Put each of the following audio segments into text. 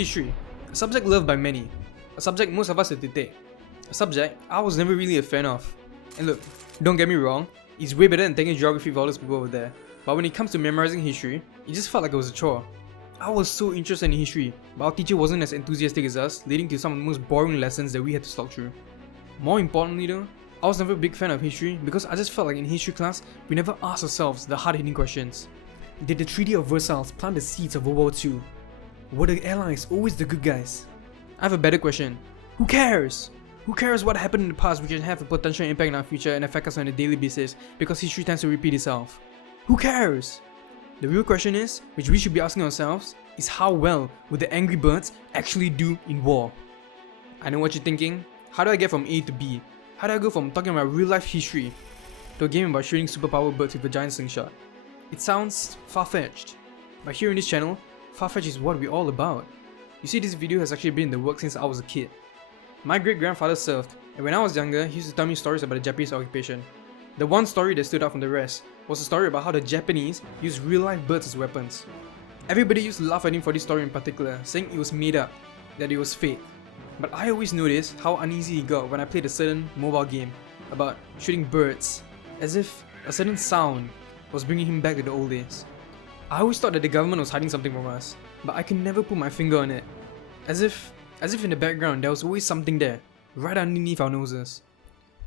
History, a subject loved by many, a subject most of us had to take, a subject I was never really a fan of. And look, don't get me wrong, it's way better than taking geography for all those people over there, but when it comes to memorizing history, it just felt like it was a chore. I was so interested in history, but our teacher wasn't as enthusiastic as us, leading to some of the most boring lessons that we had to slog through. More importantly though, I was never a big fan of history because I just felt like in history class, we never asked ourselves the hard-hitting questions. Did the Treaty of Versailles plant the seeds of World War II? Were the Allies always the good guys? I have a better question. Who cares? Who cares what happened in the past which can have a potential impact in our future and affect us on a daily basis because history tends to repeat itself? Who cares? The real question is, which we should be asking ourselves, is how well would the angry birds actually do in war? I know what you're thinking. How do I get from A to B? How do I go from talking about real life history to a game about shooting superpower birds with a giant slingshot? It sounds far-fetched, but here in this channel, far-fetched is what we're all about. You see, this video has actually been in the works since I was a kid. My great-grandfather served, and when I was younger, he used to tell me stories about the Japanese occupation. The one story that stood out from the rest was a story about how the Japanese used real-life birds as weapons. Everybody used to laugh at him for this story in particular, saying it was made up, that it was fake. But I always noticed how uneasy he got when I played a certain mobile game about shooting birds, as if a certain sound was bringing him back to the old days. I always thought that the government was hiding something from us, but I can never put my finger on it. As if in the background there was always something there, right underneath our noses.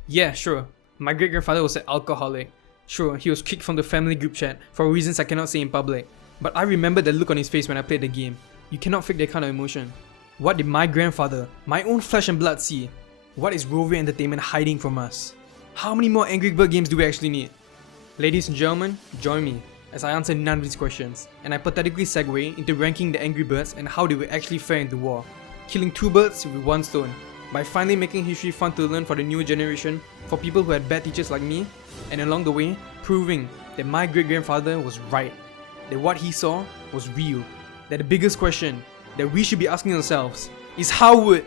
Yeah, sure, my great-grandfather was an alcoholic. Sure, he was kicked from the family group chat for reasons I cannot say in public. But I remember the look on his face when I played the game. You cannot fake that kind of emotion. What did my grandfather, my own flesh and blood, see? What is Rovio Entertainment hiding from us? How many more Angry Bird games do we actually need? Ladies and gentlemen, join me as I answer none of these questions, and I pathetically segue into ranking the Angry Birds and how they will actually fare into war. Killing two birds with one stone, by finally making history fun to learn for the new generation, for people who had bad teachers like me, and along the way, proving that my great-grandfather was right, that what he saw was real, that the biggest question that we should be asking ourselves is how would...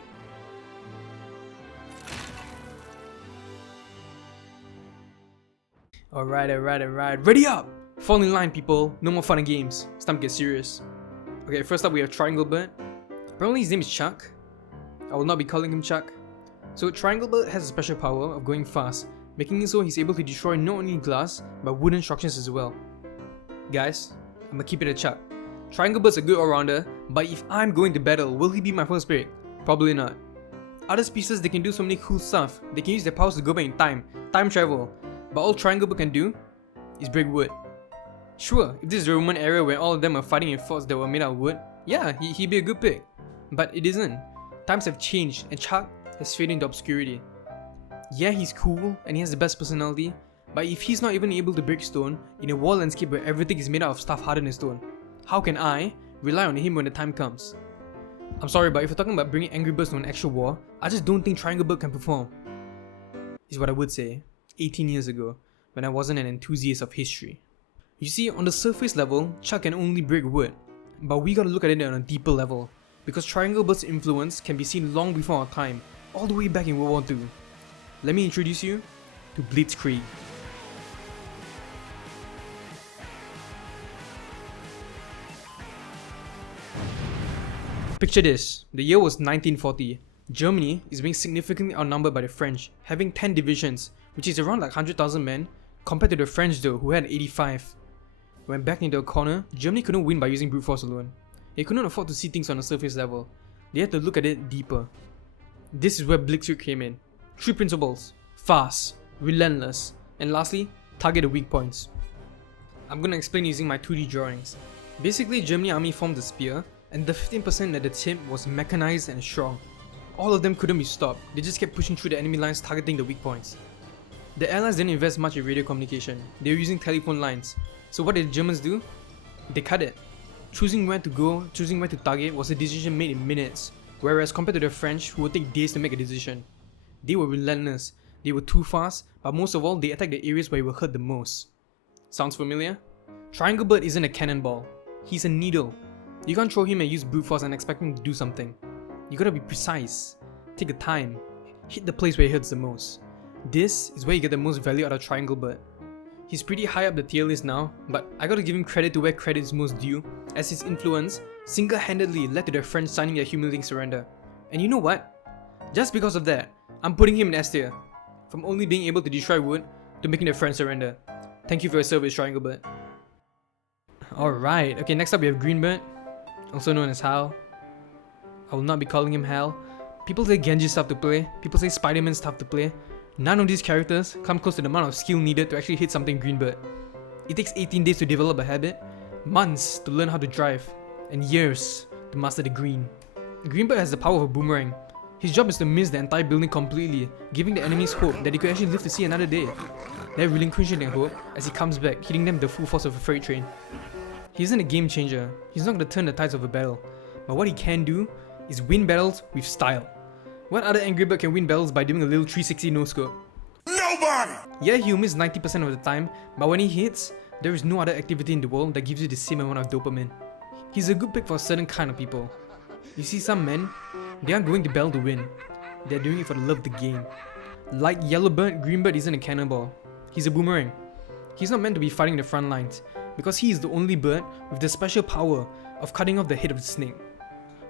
Alright, ready up! Fall in line, people, no more fun and games, it's time to get serious. Okay, first up we have Triangle Bird. Apparently his name is Chuck. I will not be calling him Chuck. So Triangle Bird has a special power of going fast, making it so he's able to destroy not only glass, but wooden structures as well. Guys, I'ma keep it a Chuck. Triangle Bird's a good all-rounder, but if I'm going to battle, will he be my first pick? Probably not. Other species, they can do so many cool stuff. They can use their powers to go back in time travel. But all Triangle Bird can do is break wood. Sure, if this is the Roman era where all of them are fighting in forts that were made out of wood, yeah, he'd be a good pick. But it isn't. Times have changed and Chuck has faded into obscurity. Yeah, he's cool and he has the best personality, but if he's not even able to break stone in a war landscape where everything is made out of stuff hardened in stone, how can I rely on him when the time comes? I'm sorry, but if you're talking about bringing Angry Birds to an actual war, I just don't think Triangle Bird can perform. Is what I would say 18 years ago, when I wasn't an enthusiast of history. You see, on the surface level, Chuck can only break wood, but we gotta look at it on a deeper level, because Triangle Bird's influence can be seen long before our time, all the way back in World War II. Let me introduce you to Blitzkrieg. Picture this, the year was 1940. Germany is being significantly outnumbered by the French, having 10 divisions, which is around like 100,000 men, compared to the French though, who had 85. When backed into a corner, Germany couldn't win by using brute force alone. They couldn't afford to see things on a surface level. They had to look at it deeper. This is where Blitzkrieg came in. 3 principles: fast, relentless, and lastly, target the weak points. I'm gonna explain using my 2D drawings. Basically, Germany army formed a spear, and the 15% at the tip was mechanized and strong. All of them couldn't be stopped, they just kept pushing through the enemy lines targeting the weak points. The Allies didn't invest much in radio communication, they were using telephone lines. So what did the Germans do? They cut it. Choosing where to go, choosing where to target was a decision made in minutes, whereas compared to the French, who would take days to make a decision. They were relentless, they were too fast, but most of all, they attacked the areas where it would hurt the most. Sounds familiar? Triangle Bird isn't a cannonball, he's a needle. You can't throw him and use brute force and expect him to do something. You gotta be precise, take the time, hit the place where it hurts the most. This is where you get the most value out of Triangle Bird. He's pretty high up the tier list now, but I gotta give him credit to where credit is most due, as his influence single-handedly led to their friends signing their humiliating surrender. And you know what? Just because of that, I'm putting him in S tier. From only being able to destroy wood to making their friends surrender. Thank you for your service, TriangleBird. Alright, okay, next up we have GreenBird, also known as Hal. I will not be calling him Hal. People say Genji's tough to play, people say Spider-Man's tough to play. None of these characters come close to the amount of skill needed to actually hit something GreenBird. It takes 18 days to develop a habit, months to learn how to drive, and years to master the green. GreenBird has the power of a boomerang. His job is to miss the entire building completely, giving the enemies hope that they could actually live to see another day. They're relinquishing their hope as he comes back, hitting them with the full force of a freight train. He isn't a game changer, he's not going to turn the tides of a battle, but what he can do is win battles with style. What other Angry Bird can win battles by doing a little 360 no-scope? Nobody! Yeah, he'll miss 90% of the time, but when he hits, there is no other activity in the world that gives you the same amount of dopamine. He's a good pick for a certain kind of people. You see, some men, they aren't going to battle to win. They're doing it for the love of the game. Like YellowBird, GreenBird isn't a cannonball. He's a boomerang. He's not meant to be fighting the front lines, because he is the only bird with the special power of cutting off the head of the snake.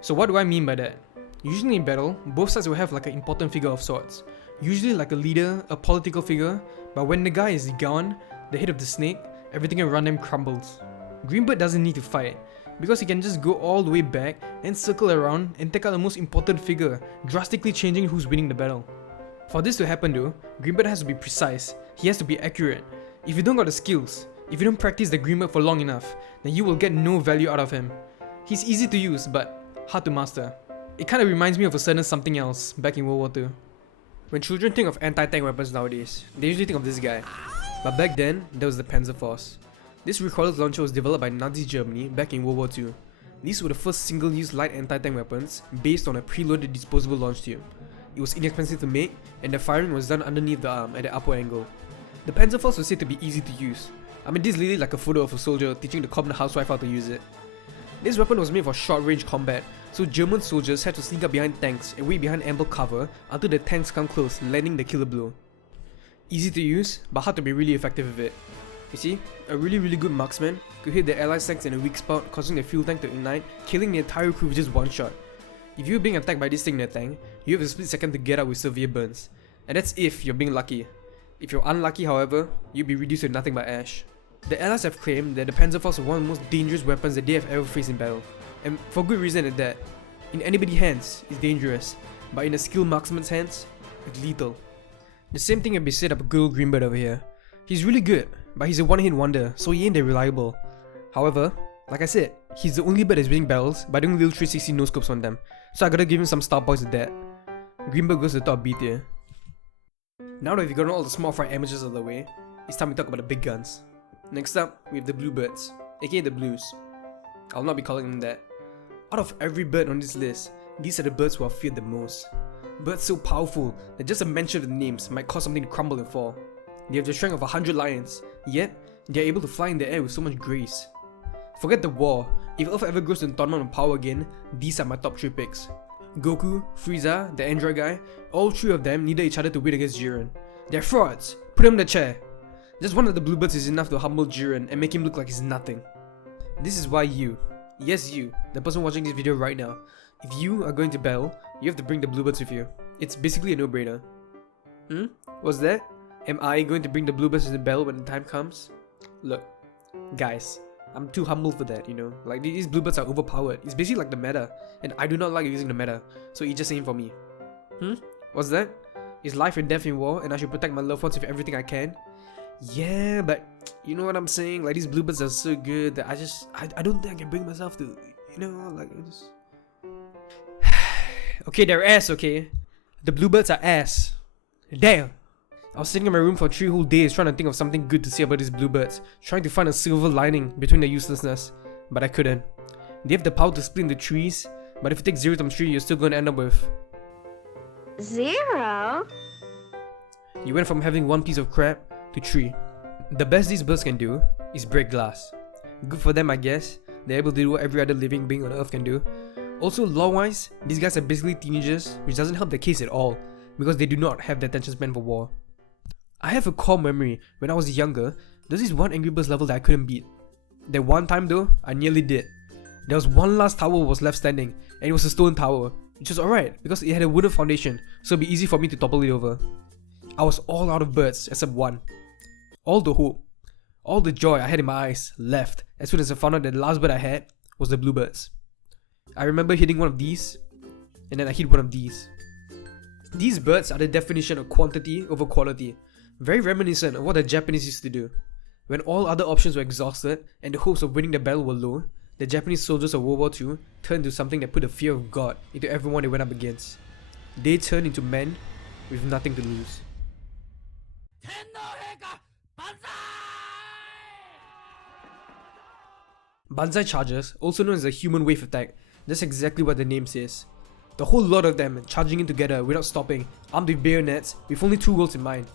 So what do I mean by that? Usually in battle, both sides will have like an important figure of sorts. Usually like a leader, a political figure, but when the guy is gone, the head of the snake, everything around them crumbles. GreenBird doesn't need to fight, because he can just go all the way back and circle around and take out the most important figure, drastically changing who's winning the battle. For this to happen though, GreenBird has to be precise, he has to be accurate. If you don't got the skills, if you don't practice the GreenBird for long enough, then you will get no value out of him. He's easy to use, but hard to master. It kinda reminds me of a certain something else back in World War II. When children think of anti-tank weapons nowadays, they usually think of this guy. But back then, there was the Panzerfaust. This recoilless launcher was developed by Nazi Germany back in World War II. These were the first single-use light anti-tank weapons based on a preloaded disposable launch tube. It was inexpensive to make, and the firing was done underneath the arm at the upper angle. The Panzerfaust was said to be easy to use. I mean, this is literally like a photo of a soldier teaching the common housewife how to use it. This weapon was made for short-range combat, so German soldiers had to sneak up behind tanks and wait behind ample cover until the tanks come close, landing the killer blow. Easy to use, but hard to be really effective with it. You see, a really good marksman could hit the allied tanks in a weak spot, causing the fuel tank to ignite, killing the entire crew with just one shot. If you're being attacked by this thing in a tank, you have a split second to get out with severe burns. And that's if you're being lucky. If you're unlucky, however, you'll be reduced to nothing but ash. The allies have claimed that the Panzerfaust was one of the most dangerous weapons that they have ever faced in battle. And for good reason at that. In anybody's hands, it's dangerous, but in a skilled marksman's hands, it's lethal. The same thing can be said about good old GreenBird over here. He's really good, but he's a one-hit wonder, so he ain't that reliable. However, like I said, he's the only bird that's winning battles by doing little 360 no-scopes on them, so I gotta give him some star points with that. GreenBird goes to the top B tier. Now that we've gotten all the small fry amateurs out of the way, it's time to talk about the big guns. Next up, we have the BlueBirds, aka the Blues. I'll not be calling them that. Out of every bird on this list, these are the birds who are feared the most. Birds so powerful that just a mention of the names might cause something to crumble and fall. They have the strength of 100 lions, yet they are able to fly in the air with so much grace. Forget the war, if Earth ever grows to a tournament of power again, these are my top 3 picks. Goku, Frieza, the android guy, all 3 of them needed each other to win against Jiren. They're frauds! Put them in the chair! Just one of the BlueBirds is enough to humble Jiren and make him look like he's nothing. This is why you, yes you, the person watching this video right now, if you are going to battle, you have to bring the BlueBirds with you. It's basically a no-brainer. What's that? Am I going to bring the BlueBirds to the battle when the time comes? Look, guys, I'm too humble for that, you know. Like, these BlueBirds are overpowered. It's basically like the meta, and I do not like using the meta, so it just ain't for me. What's that? Is life and death in war, and I should protect my loved ones with everything I can? Yeah, but you know what I'm saying? Like, these BlueBirds are so good that I don't think I can bring myself to, you know, like, I just... Okay, they're ass, okay? The BlueBirds are ass. Damn! I was sitting in my room for 3 whole days trying to think of something good to say about these BlueBirds, trying to find a silver lining between their uselessness, but I couldn't. They have the power to split into trees, but if you take 0 times 3, you're still going to end up with... 0? You went from having 1 piece of crap to 3. The best these birds can do is break glass. Good for them, I guess. They're able to do what every other living being on Earth can do. Also, law-wise, these guys are basically teenagers, which doesn't help the case at all, because they do not have the attention span for war. I have a core memory, when I was younger, there's this one Angry Birds level that I couldn't beat. That one time though, I nearly did. There was one last tower was left standing, and it was a stone tower, which was alright because it had a wooden foundation, so it'd be easy for me to topple it over. I was all out of birds except one. All the hope, all the joy I had in my eyes left as soon as I found out that the last bird I had was the bluebirds. I remember hitting one of these, and then I hit one of these. These birds are the definition of quantity over quality, very reminiscent of what the Japanese used to do. When all other options were exhausted and the hopes of winning the battle were low, the Japanese soldiers of World War II turned into something that put the fear of God into everyone they went up against. They turned into men with nothing to lose. Banzai charges, also known as a human wave attack, that's exactly what the name says. The whole lot of them charging in together without stopping, armed with bayonets, with only two goals in mind: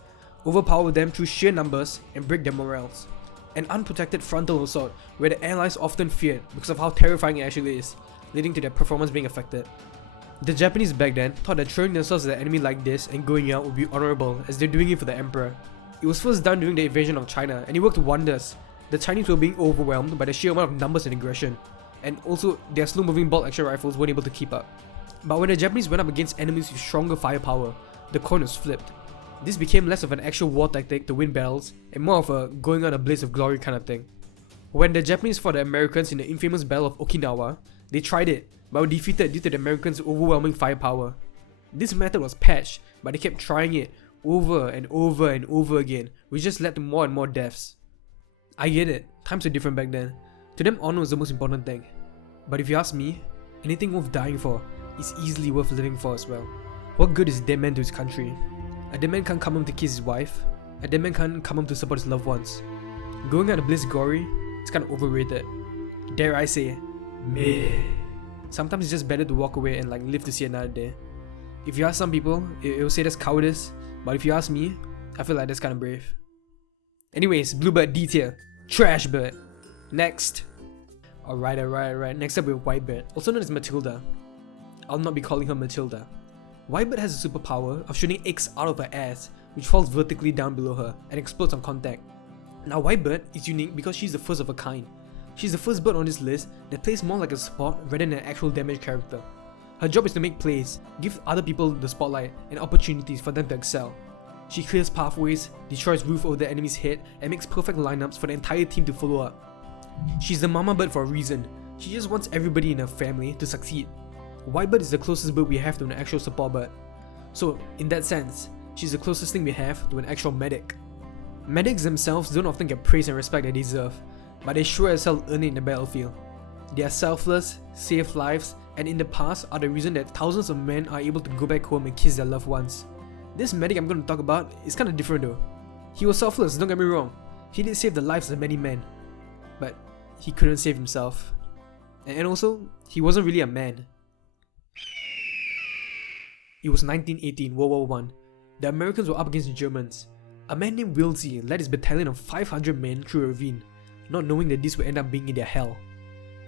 overpower them through sheer numbers and break their morales. An unprotected frontal assault where the allies often feared because of how terrifying it actually is, leading to their performance being affected. The Japanese back then thought that throwing themselves at the enemy like this and going out would be honorable, as they're doing it for the emperor. It was first done during the invasion of China, and it worked wonders. The Chinese were being overwhelmed by the sheer amount of numbers and aggression, and also their slow-moving bolt action rifles weren't able to keep up. But when the Japanese went up against enemies with stronger firepower, the coin was flipped. This became less of an actual war tactic to win battles and more of a going on a blaze of glory kind of thing. When the Japanese fought the Americans in the infamous Battle of Okinawa, they tried it, but were defeated due to the Americans' overwhelming firepower. This method was patched, but they kept trying it over and over and over again, which just led to more and more deaths. I get it, times were different back then. To them, honor was the most important thing. But if you ask me, anything worth dying for is easily worth living for as well. What good is a dead man to his country? A dead man can't come home to kiss his wife. A dead man can't come home to support his loved ones. Going out to blaze glory, it's kind of overrated. Dare I say, meh. Sometimes it's just better to walk away and live to see another day. If you ask some people, it will say that's cowardice, but if you ask me, I feel like that's kind of brave. Anyways, BlueBird D tier, trash bird. Next. Alright. Next up we have WhiteBird, also known as Matilda. I'll not be calling her Matilda. WhiteBird has a superpower of shooting eggs out of her ass, which falls vertically down below her and explodes on contact. Now WhiteBird is unique because she's the first of a kind. She's the first bird on this list that plays more like a support rather than an actual damage character. Her job is to make plays, give other people the spotlight and opportunities for them to excel. She clears pathways, destroys roof over the enemy's head, and makes perfect lineups for the entire team to follow up. She's the mama bird for a reason. She just wants everybody in her family to succeed. WhiteBird is the closest bird we have to an actual support bird. So in that sense, she's the closest thing we have to an actual medic. Medics themselves don't often get praise and respect they deserve, but they sure as hell earn it in the battlefield. They are selfless, save lives, and in the past are the reason that thousands of men are able to go back home and kiss their loved ones. This medic I'm going to talk about is kind of different though. He was selfless, don't get me wrong. He did save the lives of many men, but he couldn't save himself. And also, he wasn't really a man. It was 1918, World War I. The Americans were up against the Germans. A man named Wilsey led his battalion of 500 men through a ravine, not knowing that this would end up being in their hell.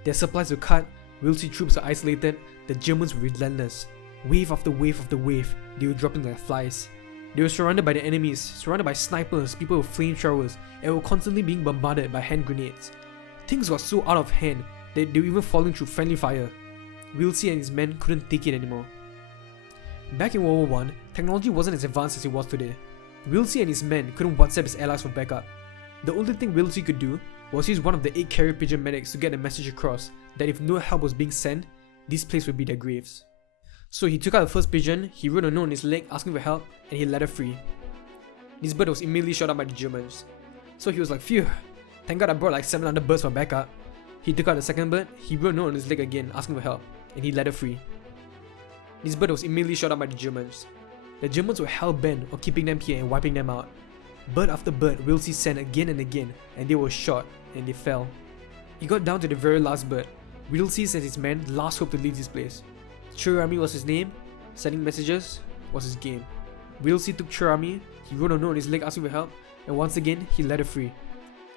Their supplies were cut, Wilsey troops were isolated, the Germans were relentless. Wave after wave after wave, they were dropping like flies. They were surrounded by the enemies, surrounded by snipers, people with flamethrowers, and were constantly being bombarded by hand grenades. Things got so out of hand that they were even falling through friendly fire. Wilsey and his men couldn't take it anymore. Back in World War I, technology wasn't as advanced as it was today. Wilsey and his men couldn't WhatsApp his allies for backup. The only thing Wilsey could do was use one of the 8 carrier pigeon medics to get the message across that if no help was being sent, this place would be their graves. So he took out the first pigeon, he wrote a note on his leg asking for help, and he let her free. This bird was immediately shot up by the Germans. So he was like, phew, thank God I brought like 7 other birds for backup. He took out the second bird, he wrote a note on his leg again asking for help, and he let her free. This bird was immediately shot up by the Germans. The Germans were hell-bent on keeping them here and wiping them out. Bird after bird, Wilsey sent again and again, and they were shot, and they fell. He got down to the very last bird. Wilsey sent his men last hope to leave this place. Churami was his name, sending messages was his game. Wilsey took Churami, he wrote a note on his leg asking for help, and once again, he let her free.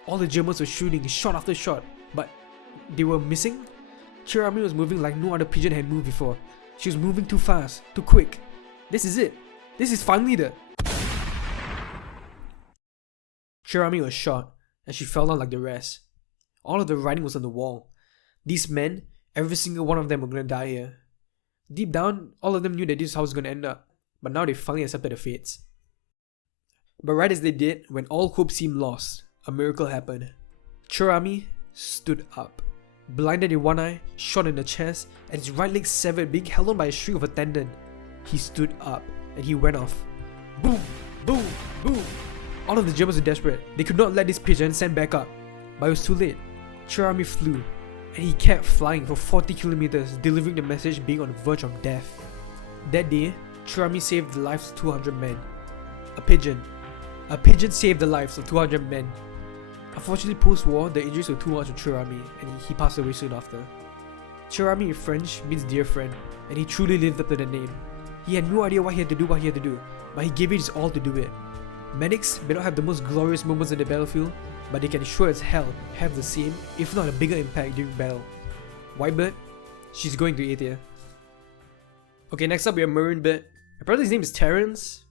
All the Germans were shooting shot after shot, but they were missing? Churami was moving like no other pigeon had moved before. She was moving too fast, too quick. This is it. This is finally the... Churami was shot, and she fell down like the rest. All of the writing was on the wall. These men, Every single one of them were gonna die here. Deep down, all of them knew that this is how it's gonna end up, but now they finally accepted the fates. But right as they did, when all hope seemed lost, a miracle happened. Churami stood up. Blinded in one eye, shot in the chest, and his right leg severed, being held on by a string of a tendon. He stood up, and he went off. Boom! Boom! Boom! All of the Germans were desperate. They could not let this pigeon send back up. But it was too late. Churami flew, and he kept flying for 40 kilometers, delivering the message being on the verge of death. That day, Churami saved the lives of 200 men. A pigeon saved the lives of 200 men. Unfortunately, post-war, the injuries were too much for Churami, and he passed away soon after. Churami in French means dear friend, and he truly lived up to the name. He had no idea what he had to do, but he gave it his all to do it. Medics may not have the most glorious moments in the battlefield, but they can sure as hell have the same, if not a bigger impact during battle. WhiteBird, she's going to A tier. Okay, next up we have MaroonBird. Apparently his name is Terrence.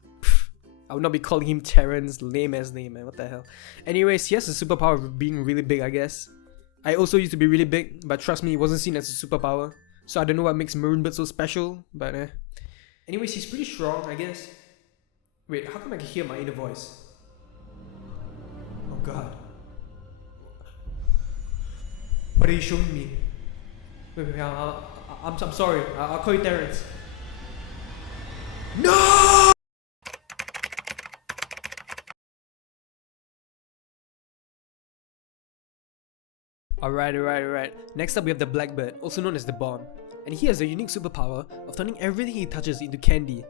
I would not be calling him Terrence, lame ass name, man, what the hell. Anyways, he has a superpower of being really big, I guess. I also used to be really big, but trust me, it wasn't seen as a superpower. So I don't know what makes MaroonBird so special, but anyways, he's pretty strong, I guess. Wait, how come I can hear my inner voice? Oh god. What are you showing me? Wait, I'm sorry, I'll call you Terrence. No! Alright. Next up we have the BlackBird, also known as the bomb. And he has a unique superpower of turning everything he touches into candy.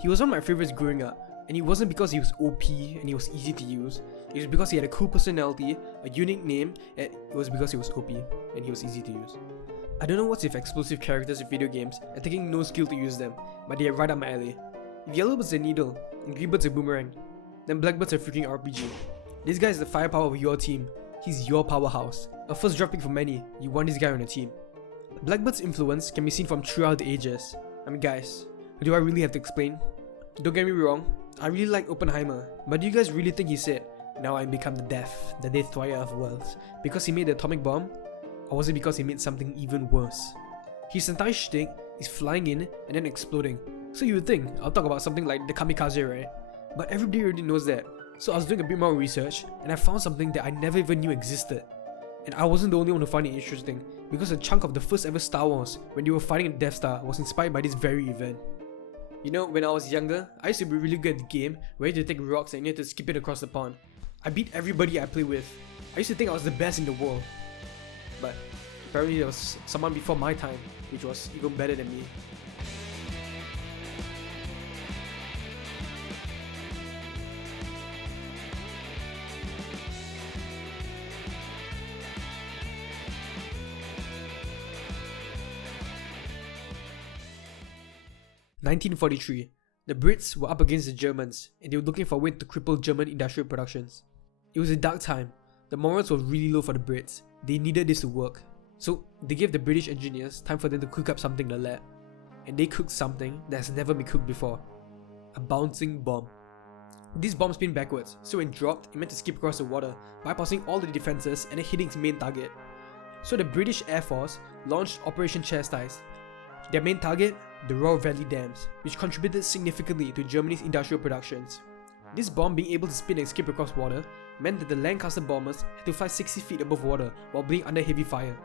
He was one of my favorites growing up, and it wasn't because he was OP and he was easy to use. It was because he had a cool personality, a unique name, and it was because he was OP and he was easy to use. I don't know what's with explosive characters in video games and taking no skill to use them, but they are right up my alley. If YellowBird's a needle, and GreenBird's a boomerang, then BlackBird's a freaking RPG. This guy is the firepower of your team. He's your powerhouse. A first draft pick for many, you want this guy on your team. BlackBird's influence can be seen from throughout the ages. I mean guys, do I really have to explain? Don't get me wrong, I really like Oppenheimer, but do you guys really think he said, "Now I become the destroyer of worlds," because he made the atomic bomb? Or was it because he made something even worse? His entire shtick is flying in and then exploding. So you would think I'll talk about something like the kamikaze, right? But everybody already knows that. So I was doing a bit more research and I found something that I never even knew existed. And I wasn't the only one to find it interesting, because a chunk of the first ever Star Wars, when they were fighting the Death Star, was inspired by this very event. You know, when I was younger, I used to be really good at the game where you had to take rocks and you had to skip it across the pond. I beat everybody I played with. I used to think I was the best in the world. But apparently there was someone before my time, which was even better than me. In 1943, the Brits were up against the Germans and they were looking for a way to cripple German industrial productions. It was a dark time. The morals were really low for the Brits. They needed this to work. So they gave the British engineers time for them to cook up something in the lab. And they cooked something that has never been cooked before. A bouncing bomb. This bomb spin backwards, so when dropped, it meant to skip across the water, bypassing all the defenses and then hitting its main target. So the British Air Force launched Operation Chastise. Their main target? The Ruhr Valley Dams, which contributed significantly to Germany's industrial productions. This bomb being able to spin and skip across water meant that the Lancaster bombers had to fly 60 feet above water while being under heavy fire.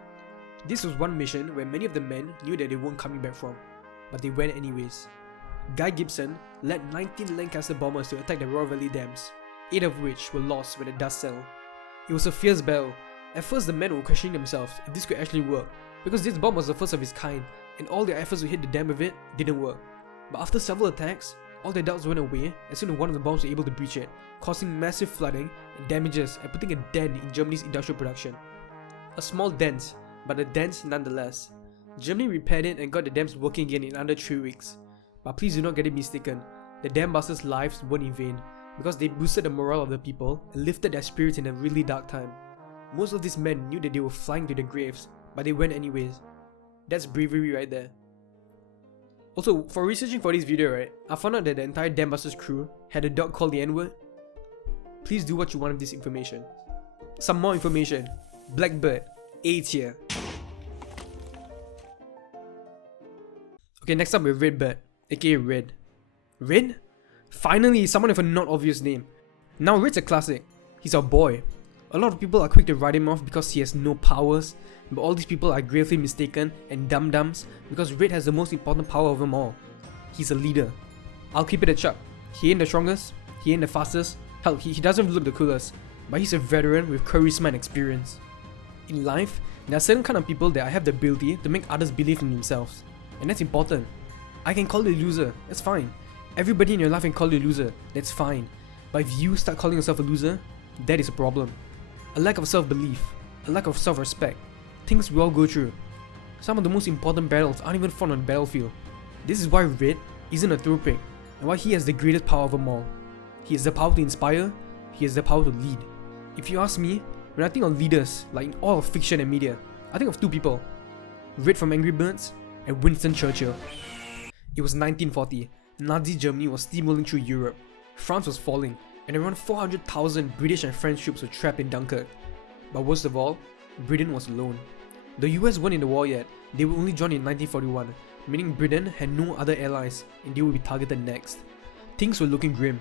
This was one mission where many of the men knew that they weren't coming back from, but they went anyways. Guy Gibson led 19 Lancaster bombers to attack the Ruhr Valley Dams, 8 of which were lost when the dust settled. It was a fierce battle. At first the men were questioning themselves if this could actually work, because this bomb was the first of its kind, and all their efforts to hit the dam with it didn't work. But after several attacks, all their doubts went away as soon as one of the bombs was able to breach it, causing massive flooding and damages and putting a dent in Germany's industrial production. A small dent, but a dent nonetheless. Germany repaired it and got the dams working again in under 3 weeks. But please do not get it mistaken, the dam busters' lives weren't in vain, because they boosted the morale of the people and lifted their spirits in a really dark time. Most of these men knew that they were flying to their graves, but they went anyways. That's bravery right there. Also, for researching for this video, right, I found out that the entire Dam Busters crew had a dog called the N-word. Please do what you want with this information. Some more information. BlackBird. A tier. Okay, next up we have RedBird, aka Red. Red? Finally, someone with a not obvious name. Now Red's a classic. He's our boy. A lot of people are quick to write him off because he has no powers, but all these people are gravely mistaken and dum-dums because Red has the most important power of them all. He's a leader. I'll keep it a chuck. He ain't the strongest, he ain't the fastest, hell, he doesn't look the coolest, but he's a veteran with charisma and experience. In life, there are certain kind of people that have the ability to make others believe in themselves, and that's important. I can call you a loser, that's fine. Everybody in your life can call you a loser, that's fine. But if you start calling yourself a loser, that is a problem. A lack of self-belief, a lack of self-respect, things we all go through. Some of the most important battles aren't even fought on the battlefield. This is why Red isn't a throw pick, and why he has the greatest power of them all. He has the power to inspire, he has the power to lead. If you ask me, when I think of leaders, like in all of fiction and media, I think of two people. Red from Angry Birds and Winston Churchill. It was 1940, Nazi Germany was steamrolling through Europe. France was falling, and around 400,000 British and French troops were trapped in Dunkirk. But worst of all, Britain was alone. The US weren't in the war yet, they would only join in 1941, meaning Britain had no other allies and they would be targeted next. Things were looking grim.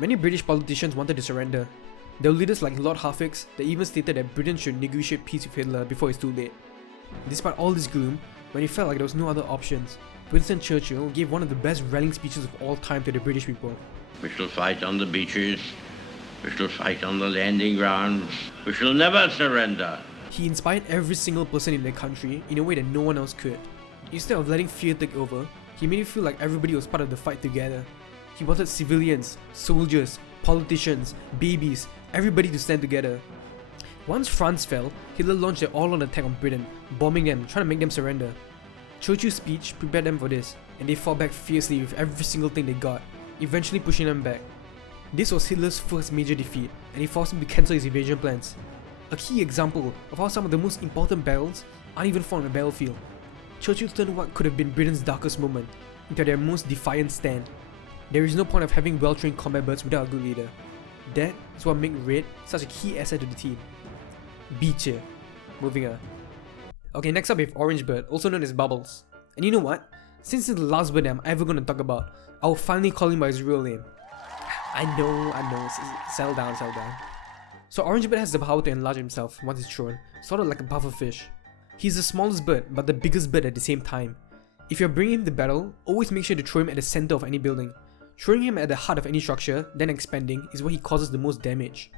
Many British politicians wanted to surrender. There were leaders like Lord Halifax that even stated that Britain should negotiate peace with Hitler before it's too late. Despite all this gloom, when it felt like there was no other options, Winston Churchill gave one of the best rallying speeches of all time to the British people. We shall fight on the beaches, we shall fight on the landing grounds, we shall never surrender. He inspired every single person in the country in a way that no one else could. Instead of letting fear take over, he made it feel like everybody was part of the fight together. He wanted civilians, soldiers, politicians, babies, everybody to stand together. Once France fell, Hitler launched an all-out attack on Britain, bombing them, trying to make them surrender. Churchill's speech prepared them for this, and they fought back fiercely with every single thing they got, eventually pushing them back. This was Hitler's first major defeat, and he forced him to cancel his invasion plans. A key example of how some of the most important battles aren't even fought on the battlefield. Churchill turned what could have been Britain's darkest moment into their most defiant stand. There is no point of having well-trained combat birds without a good leader. That is what makes Red such a key asset to the team. B tier. Moving on. Okay, next up we have OrangeBird, also known as Bubbles. And you know what? Since it's the last bird that I'm ever going to talk about, I will finally call him by his real name. I know, settle down. So OrangeBird has the power to enlarge himself once he's thrown, sort of like a puffer fish. He's the smallest bird, but the biggest bird at the same time. If you're bringing him to battle, always make sure to throw him at the center of any building. Throwing him at the heart of any structure, then expanding, is where he causes the most damage.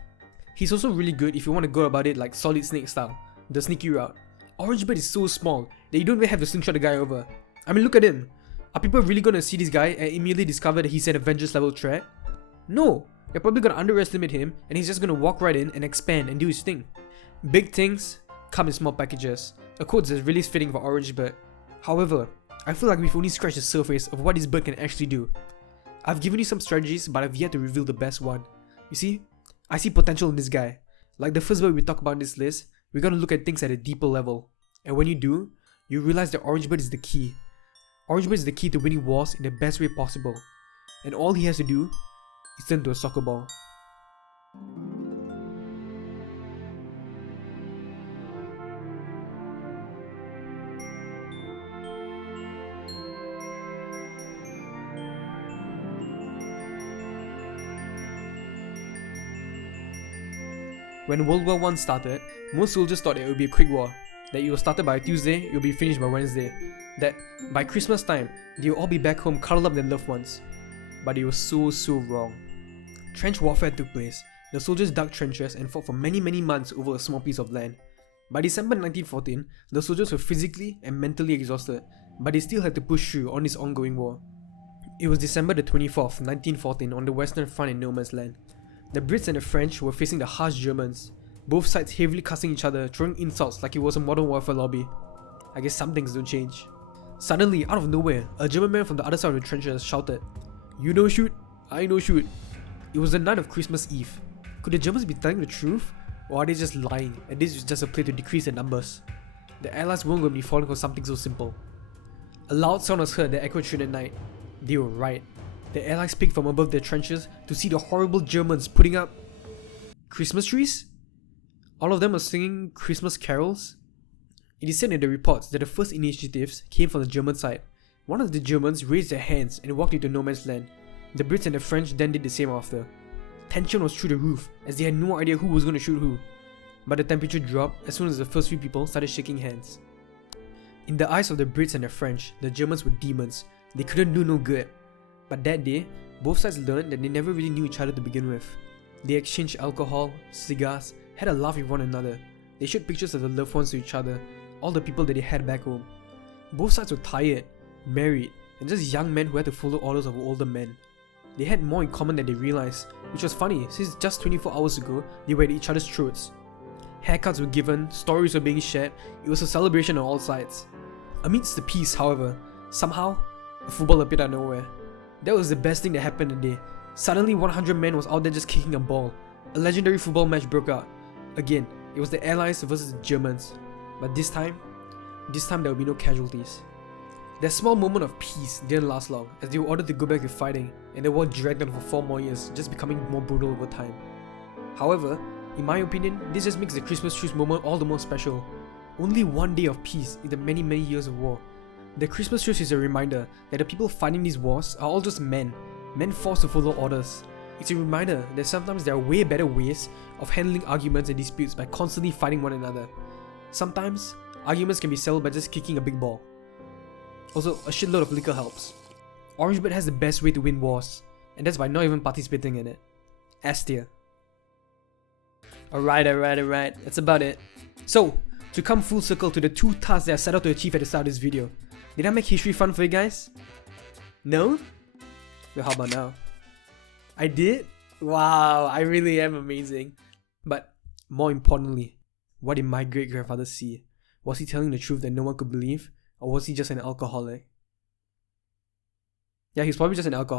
He's also really good if you want to go about it like Solid Snake style, the sneaky route. OrangeBird is so small that you don't even have to slingshot the guy over. I mean, look at him. Are people really gonna see this guy and immediately discover that he's an Avengers level threat? No, you're probably gonna underestimate him and he's just gonna walk right in and expand and do his thing. Big things come in small packages, a quote that's really fitting for OrangeBird. However, I feel like we've only scratched the surface of what this bird can actually do. I've given you some strategies, but I've yet to reveal the best one. You see, I see potential in this guy. Like the first bird we talk about in this list, we're gonna look at things at a deeper level. And when you do, you realize that OrangeBird is the key. OrangeBird is the key to winning wars in the best way possible. And all he has to do is turn to a soccer ball. When World War I started, most soldiers thought it would be a quick war, that it was started by Tuesday, it will be finished by Wednesday, that by Christmas time, they will all be back home cuddled up with their loved ones. But it was so wrong. Trench warfare took place. The soldiers dug trenches and fought for many months over a small piece of land. By December 1914, the soldiers were physically and mentally exhausted, but they still had to push through on this ongoing war. It was December the 24th, 1914 on the Western Front in no man's land. The Brits and the French were facing the harsh Germans, both sides heavily cussing each other, throwing insults like it was a modern warfare lobby. I guess some things don't change. Suddenly, out of nowhere, a German man from the other side of the trenches shouted, "You no shoot, I no shoot." It was the night of Christmas Eve. Could the Germans be telling the truth? Or are they just lying and this is just a play to decrease their numbers? The Allies weren't going to be falling for something so simple. A loud sound was heard that echoed through the night. They were right. The Allies peeked from above their trenches to see the horrible Germans putting up Christmas trees? All of them were singing Christmas carols? It is said in the reports that the first initiatives came from the German side. One of the Germans raised their hands and walked into no man's land. The Brits and the French then did the same after. Tension was through the roof as they had no idea who was going to shoot who. But the temperature dropped as soon as the first few people started shaking hands. In the eyes of the Brits and the French, the Germans were demons. They couldn't do no good. But that day, both sides learned that they never really knew each other to begin with. They exchanged alcohol, cigars, had a laugh with one another. They showed pictures of their loved ones to each other, all the people that they had back home. Both sides were tired, married, and just young men who had to follow orders of older men. They had more in common than they realized, which was funny since just 24 hours ago, they were at each other's throats. Haircuts were given, stories were being shared, it was a celebration on all sides. Amidst the peace, however, somehow, a football appeared out of nowhere. That was the best thing that happened today. Suddenly 100 men was out there just kicking a ball. A legendary football match broke out. Again, it was the Allies versus the Germans. But this time there will be no casualties. That small moment of peace didn't last long, as they were ordered to go back to fighting, and the war dragged on for 4 more years, just becoming more brutal over time. However, in my opinion, this just makes the Christmas truce moment all the more special. Only one day of peace in the many years of war. The Christmas truce is a reminder that the people fighting these wars are all just men forced to follow orders. It's a reminder that sometimes there are way better ways of handling arguments and disputes by constantly fighting one another. Sometimes, arguments can be settled by just kicking a big ball. Also, a shitload of liquor helps. OrangeBird has the best way to win wars, and that's by not even participating in it. S tier. Alright, that's about it. So, to come full circle to the 2 tasks that I set out to achieve at the start of this video. Did I make history fun for you guys? No? Well, how about now? I did? Wow, I really am amazing. But, more importantly, what did my great-grandfather see? Was he telling the truth that no one could believe? Or was he just an alcoholic? Yeah, he's probably just an alcoholic.